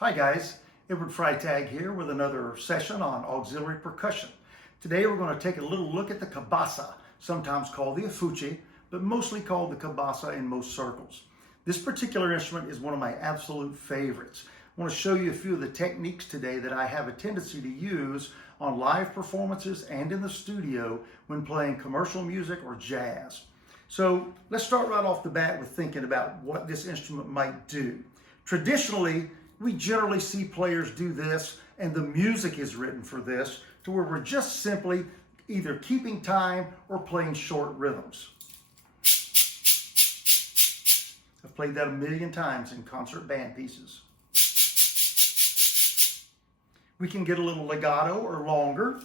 Hi guys, Edward Freytag here with another session on auxiliary percussion. Today we're going to take a little look at the cabasa, sometimes called the afuche, but mostly called the cabasa in most circles. This particular instrument is one of my absolute favorites. I want to show you a few of the techniques today that I have a tendency to use on live performances and in the studio when playing commercial music or jazz. So let's start right off the bat with thinking about what this instrument might do. Traditionally, we generally see players do this, and the music is written for this, to where we're just simply either keeping time or playing short rhythms. I've played that a million times in concert band pieces. We can get a little legato or longer.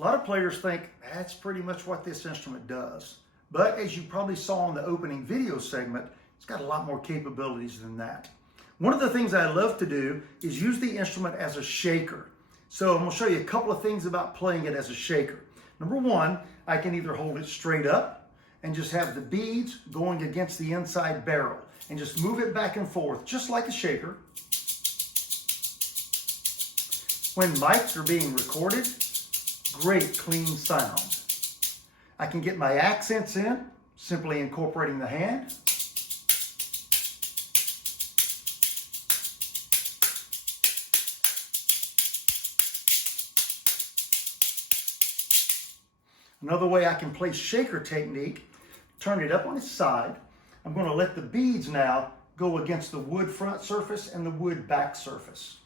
A lot of players think that's pretty much what this instrument does. But as you probably saw in the opening video segment, it's got a lot more capabilities than that. One of the things I love to do is use the instrument as a shaker. So I'm going to show you a couple of things about playing it as a shaker. Number one, I can either hold it straight up and just have the beads going against the inside barrel and just move it back and forth just like a shaker. When mics are being recorded, great clean sound. I can get my accents in, simply incorporating the hand. Another way I can play shaker technique, turn it up on its side. I'm going to let the beads now go against the wood front surface and the wood back surface.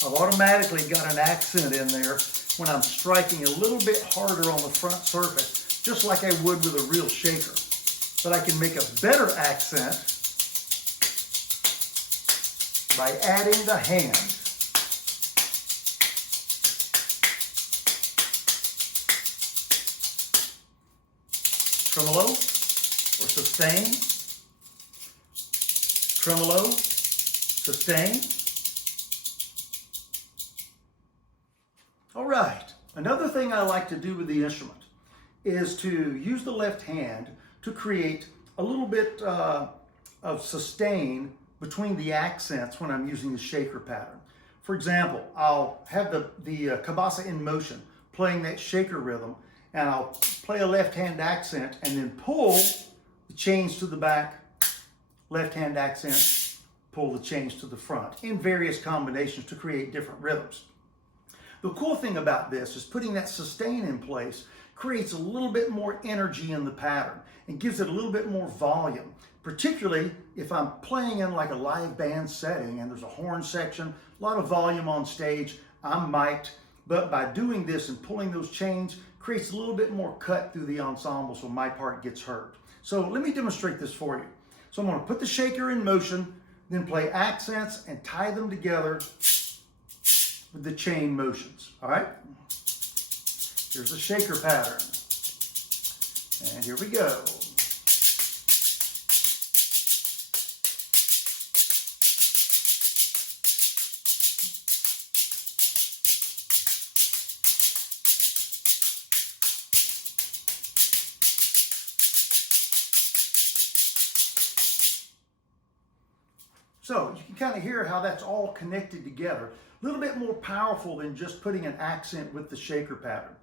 I've automatically got an accent in there when I'm striking a little bit harder on the front surface, just like I would with a real shaker. But I can make a better accent by adding the hand. Tremolo or sustain. Tremolo, sustain. All right, another thing I like to do with the instrument is to use the left hand to create a little bit of sustain between the accents when I'm using the shaker pattern. For example, I'll have the cabasa in motion, playing that shaker rhythm, and I'll play a left hand accent and then pull the chains to the back, left hand accent, pull the chains to the front in various combinations to create different rhythms. The cool thing about this is putting that sustain in place creates a little bit more energy in the pattern and gives it a little bit more volume, particularly if I'm playing in like a live band setting and there's a horn section, a lot of volume on stage, I'm mic'd, but by doing this and pulling those chains creates a little bit more cut through the ensemble so my part gets heard. So let me demonstrate this for you. So I'm going to put the shaker in motion, then play accents and tie them together with the chain motions. All right, here's the shaker pattern, and here we go. So you can kind of hear how that's all connected together. A little bit more powerful than just putting an accent with the shaker pattern.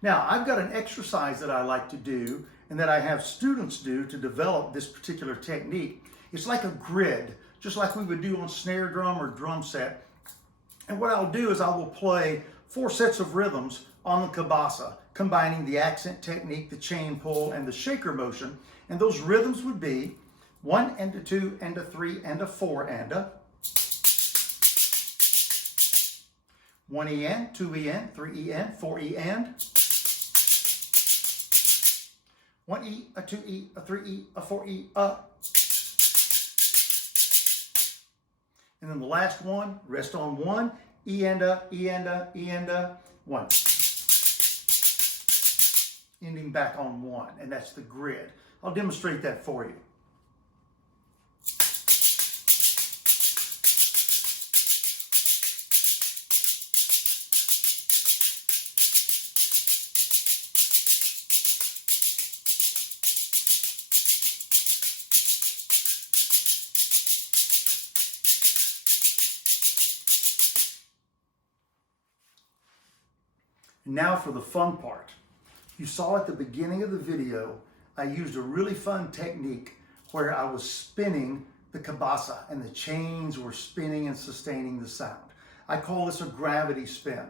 Now, I've got an exercise that I like to do and that I have students do to develop this particular technique. It's like a grid, just like we would do on snare drum or drum set. And what I'll do is I will play 4 sets of rhythms on the cabasa, combining the accent technique, the chain pull, and the shaker motion. And those rhythms would be 1 and a 2 and a 3 and a 4 and a 1 EN, 2 EN, 3 EN, 4 EN, 1 E, a 2 E, a 3 E, a 4 E, a. And then the last one, rest on 1, E and a, E and a, E and a, 1. Ending back on 1, and that's the grid. I'll demonstrate that for you. Now for the fun part. You saw at the beginning of the video, I used a really fun technique where I was spinning the cabasa and the chains were spinning and sustaining the sound. I call this a gravity spin.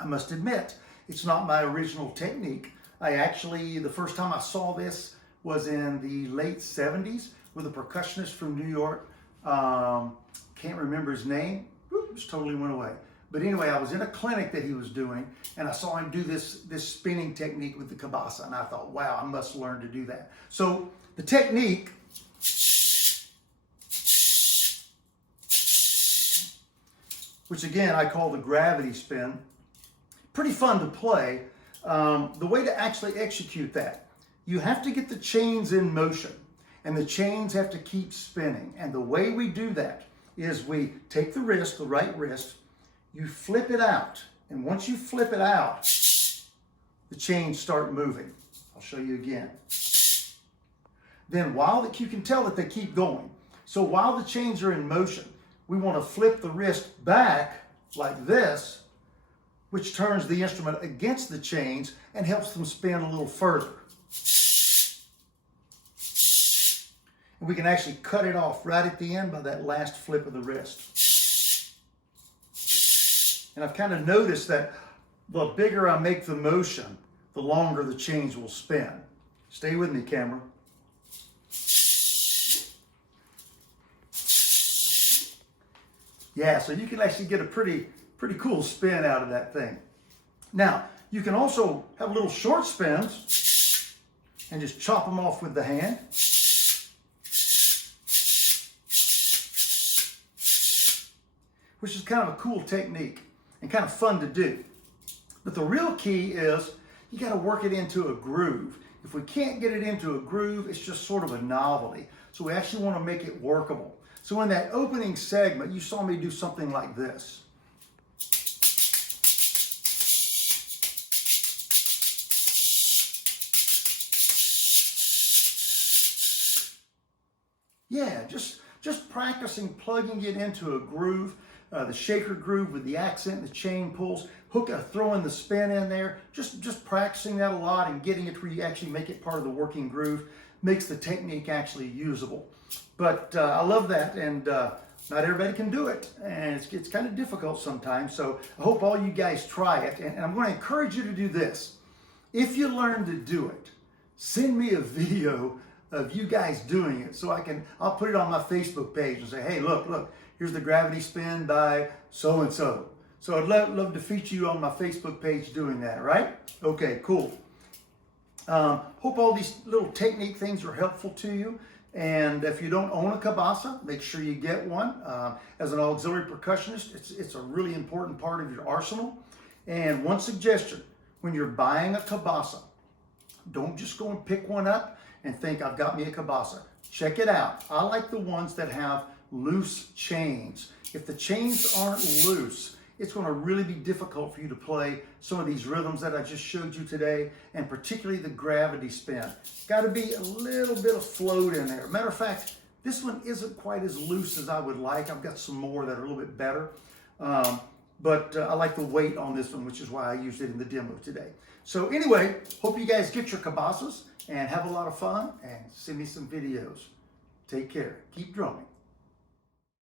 I must admit, it's not my original technique. The first time I saw this was in the late 70s with a percussionist from New York. Can't remember his name. Just totally went away. But anyway, I was in a clinic that he was doing, and I saw him do this spinning technique with the cabasa, and I thought, wow, I must learn to do that. So the technique, which again I call the gravity spin, pretty fun to play. The way to actually execute that, you have to get the chains in motion, and the chains have to keep spinning. And the way we do that is we take the wrist, the right wrist, you flip it out, and once you flip it out, the chains start moving. I'll show you again. Then you can tell that they keep going. So while the chains are in motion, we want to flip the wrist back like this, which turns the instrument against the chains and helps them spin a little further. And we can actually cut it off right at the end by that last flip of the wrist. And I've kind of noticed that the bigger I make the motion, the longer the chains will spin. Stay with me, camera. Yeah, so you can actually get a pretty cool spin out of that thing. Now, you can also have little short spins and just chop them off with the hand. Which is kind of a cool technique and kind of fun to do. But the real key is you got to work it into a groove. If we can't get it into a groove, it's just sort of a novelty. So we actually want to make it workable. So in that opening segment, you saw me do something like this. Yeah, just practicing plugging it into a groove. The shaker groove with the accent and the chain pulls, throwing the spin in there, just practicing that a lot and getting it where you actually make it part of the working groove makes the technique actually usable. But I love that, and not everybody can do it, and it's kind of difficult sometimes. So I hope all you guys try it, and I'm going to encourage you to do this. If you learn to do it, send me a video of you guys doing it so I'll put it on my Facebook page and say, hey, look, here's the gravity spin by so-and-so. So I'd love to feature you on my Facebook page doing that, right? Okay, cool. Hope all these little technique things are helpful to you. And if you don't own a cabasa, make sure you get one. As an auxiliary percussionist, it's a really important part of your arsenal. And one suggestion, when you're buying a cabasa, don't just go and pick one up and think, I've got me a cabasa. Check it out. I like the ones that have loose chains. If the chains aren't loose, it's going to really be difficult for you to play some of these rhythms that I just showed you today, and particularly the gravity spin. Got to be a little bit of float in there. Matter of fact, this one isn't quite as loose as I would like. I've got some more that are a little bit better, but I like the weight on this one, which is why I used it in the demo today. So anyway, hope you guys get your cabasas and have a lot of fun, and send me some videos. Take care. Keep drumming.